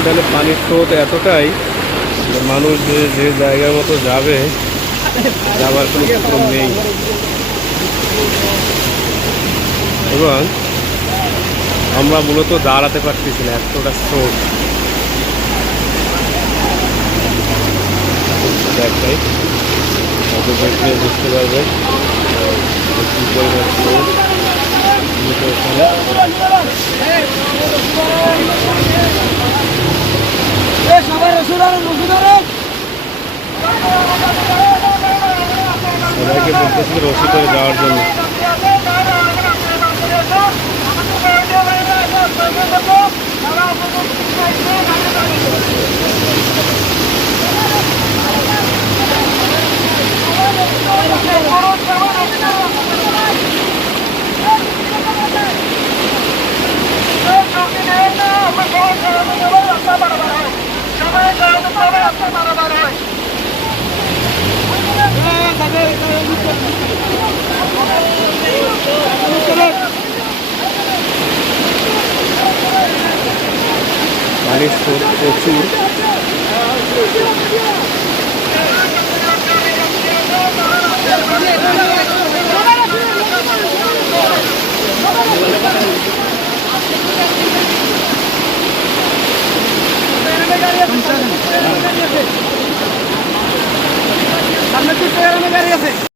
এখানে পানির স্রোত এতটাই মানুষ যে যে জায়গার মতো যাবে, যাবার কোনো উপক্রম নেই। এবং আমরা মূলত দাঁড়াতে পারতেছি না, এতটা স্রোত। বুঝতে পারবেন যে কী পরিমাণ স্রোত। সবাইকে বলতেছিল রসি করে যাওয়ার জন্য। গাড়ির স্রোত প্রচুর। সামনে গাড়ি আছে।